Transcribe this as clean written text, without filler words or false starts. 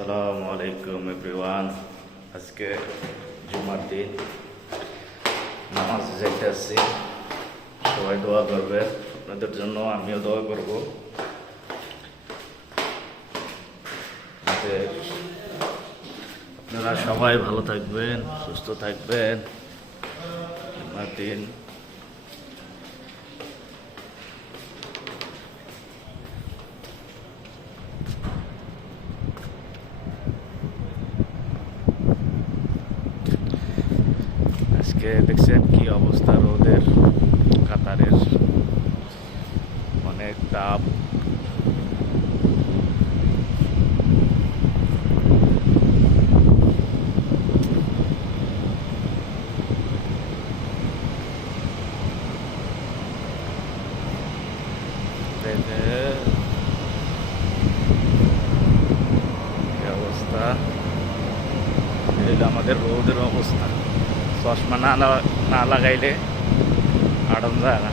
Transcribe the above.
আসসালামু আলাইকুম এভরিওয়ান। আজকে জুমার দিন, নামাজ যাইতে আসছি। সবাই দোয়া করবে, আপনাদের জন্য আমিও দোয়া করব যাতে আপনারা সবাই ভালো থাকবেন, সুস্থ থাকবেন। জুমার দিন আজকে দেখছেন কি অবস্থা, রোদের কাতারের অনেক তাপ। অবস্থা আমাদের রোদের অবস্থা, চশমা না লাগাইলে আড়ন যায় না।